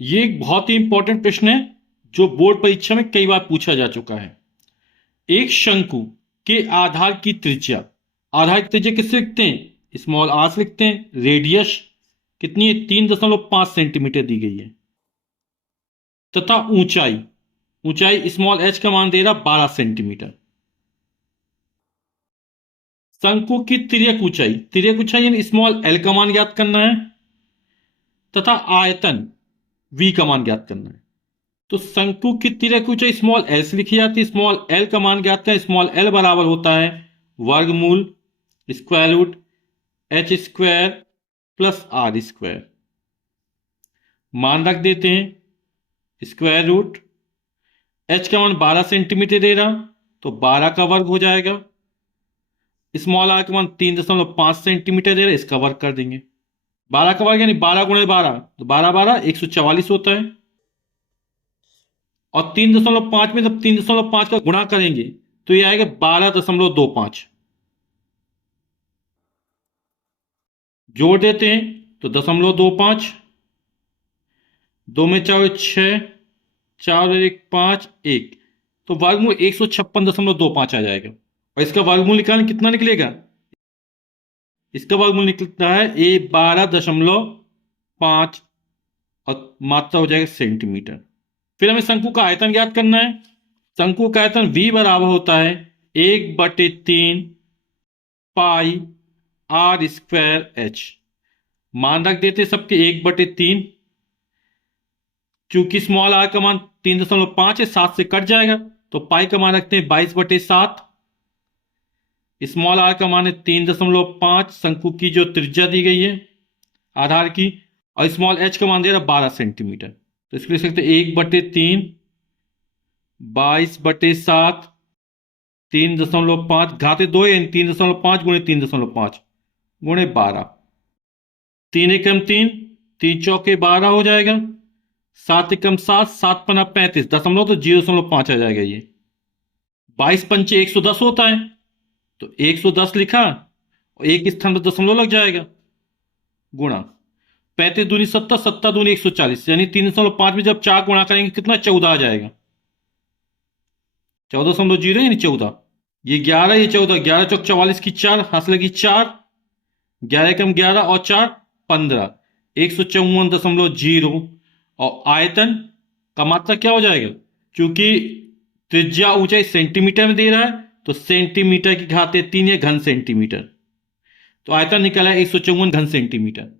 ये एक बहुत ही इंपॉर्टेंट प्रश्न है जो बोर्ड परीक्षा में कई बार पूछा जा चुका है। एक शंकु के आधार की त्रिज्या किससे लिखते हैं? स्मॉल आर से लिखते हैं। रेडियस कितनी है? 3.5 सेंटीमीटर दी गई है। तथा ऊंचाई, ऊंचाई स्मॉल एच का मान दे रहा 12 सेंटीमीटर। शंकु की तिर्यक ऊंचाई यानी स्मॉल एल का मान ज्ञात करना है तथा आयतन वी का मान ज्ञात करना है। तो शंकु की तिर्यक ऊंचाई स्मॉल एल से लिखी जाती है। स्मॉल एल का मान ज्ञात करें। स्मॉल एल बराबर होता है वर्गमूल square root H square plus R square. मान रख देते हैं। स्क्वायर रूट एच का मान 12 सेंटीमीटर दे रहा, तो 12 का वर्ग हो जाएगा। स्मॉल आर का मान 3.5 सेंटीमीटर दे रहा है, इसका वर्ग कर देंगे। 12 का वर्ग यानी 12 गुणे 12, तो 12 12 144 होता है। और 3.5 में जब 3.5 का गुणा करेंगे तो ये आएगा 12.25। जोड़ देते हैं तो 0.25, 2 में 4 6, 4 और 1 5, 1, तो वर्गमूल 156.25 आ जाएगा। और इसका वर्गमूल निकालना कितना निकलेगा? इसका वर्गमूल निकलता है 12.5 और मात्रा हो जाएगा सेंटीमीटर। फिर हमें शंकु का आयतन ज्ञात करना है। शंकु का आयतन V बराबर होता है 1/3 पाई आर स्क्वायर एच। मान रख देते सबके 1/3। चूंकि स्मॉल आर का मान 3.5 है, 7 से कट जाएगा, तो पाई का मान रखते हैं 22/7। स्मॉल आर का मान है 3.5, शंकु की जो त्रिज्या दी गई है आधार की, और स्मॉल एच का मान दे रहा 12 सेंटीमीटर। तो इसको लिख सकते 1/3 22/7 3.5 घाते 2 यानी 3.5 गुणे 3.5 गुणे 12। 3 एकम 3, 3 चौके 12 हो जाएगा। 7 एकम 7, 7 पना 35, दशमलव तो 0.5 आ जाएगा। ये 22 पंचे 110 होता है, तो 110 लिखा और एक स्थान पर दशमलव लग जाएगा। गुणा 35 दूनी 70, 70 दूनी 140, यानी 3.5 में जब 4 गुणा करेंगे कितना? 14 आ जाएगा। 14.0 यानी 14। ये 11, ये 14, 11 चौक 44 की 4, हंस लगी 4, 11 कम 11 और 4 15, 154.0। और आयतन का मात्रा क्या हो जाएगा? क्योंकि त्रिज्या ऊंचाई सेंटीमीटर में दे रहा है, तो सेंटीमीटर की घाते 3 या घन सेंटीमीटर, तो आयतन निकला है 154 घन सेंटीमीटर।